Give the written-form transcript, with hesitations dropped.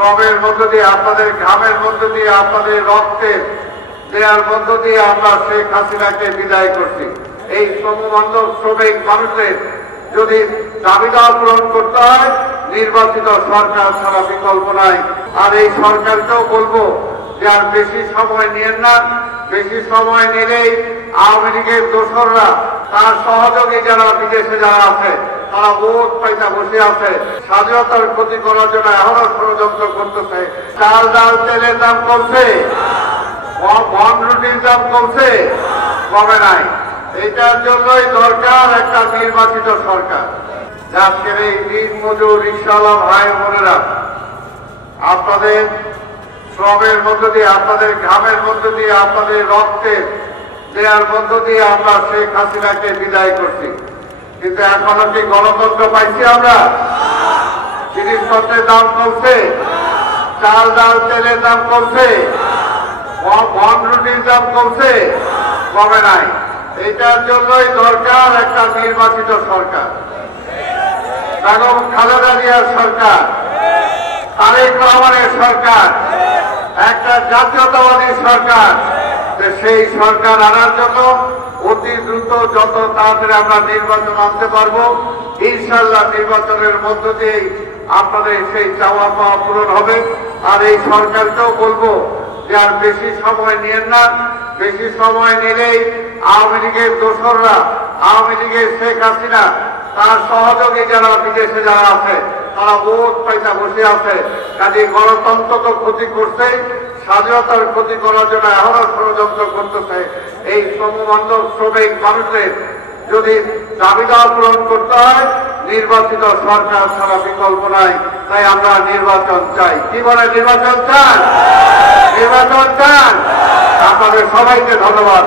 শ্রমের মধ্য দিয়ে, আপনাদের ঘামের মধ্য দিয়ে, আপনাদের রক্তের দেওয়ার মধ্য দিয়ে আমরা শেখ হাসিনাকে বিদায় করছি। এই শ্রমবান্ধব শ্রমিক মানুষের যদি দাবিদাওয়া পূরণ করতে হয়, নির্বাচিত সরকার ছাড়া বিকল্প নাই। আর এই সরকারকেও বলবো যে আর বেশি সময় নিয়েন না। বেশি সময় নিলেই আওয়ামী লীগের দোসররা, তার সহযোগী যারা বিদেশে যারা আছে, তারা ভোট পাইতে বসে আছে, স্বাধীনতার ক্ষতি করার জন্য এখনো ষড়যন্ত্র করতেছে। চাল ডাল তেলের দাম কমছে, বন রুটির দাম কমছে, কমে নাই। এটার জন্যই দরকার একটা নির্বাচিত সরকার। আজকের এই দিন মজুর রিকশাওয়ালা ভাই বোনেরা, আপনাদের শ্রমের মধ্য দিয়ে, আপনাদের ঘামের মধ্য দিয়ে, আপনাদের রক্তের দেওয়ার মধ্য দিয়ে আমরা শেখ হাসিনাকে বিদায় করছি। কিন্তু এখনো কি গণতন্ত্র পাইছি আমরা? জিনিসপত্রের দাম কমছে, চাল ডাল তেলের দাম কমছে, বন রুটির দাম কমছে, কমে নাই। এটার জন্যই দরকার একটা নির্বাচিত সরকার। বেগম খালেদা জিয়ার সরকার, তারেক রহমানের সরকার, একটা জাতীয়তাবাদী সরকার। সেই সরকার আনার জন্য অতি দ্রুত যত তাড়াতাড়ি আমরা নির্বাচন আনতে পারবো, ইনশাল্লাহ নির্বাচনের মধ্য দিয়েই আপনাদের সেই চাওয়া পাওয়া পূরণ হবে। আর এই সরকারকেও বলবো যে আর বেশি সময় নিয়েন না। বেশি সময় নিলেই আওয়ামী লীগের দোসররা, আওয়ামী লীগের শেখ হাসিনা, তার সহযোগী যারা বিদেশে যারা আছে, তারা ভোট পাইতে বসে আছে। কাজে গণতন্ত্র তো ক্ষতি করছে, স্বাধীনতার ক্ষতি করার জন্য এখনো ষড়যন্ত্র করতেছে। এই শ্রমবান্ধব শ্রমিক মানুষের যদি দাবিদাওয়া পূরণ করতে হয়, নির্বাচিত সরকার ছাড়া বিকল্প নাই। তাই আমরা নির্বাচন চাই। কি বলে, নির্বাচন চান? নির্বাচন চান? আপনাদের সবাইকে ধন্যবাদ।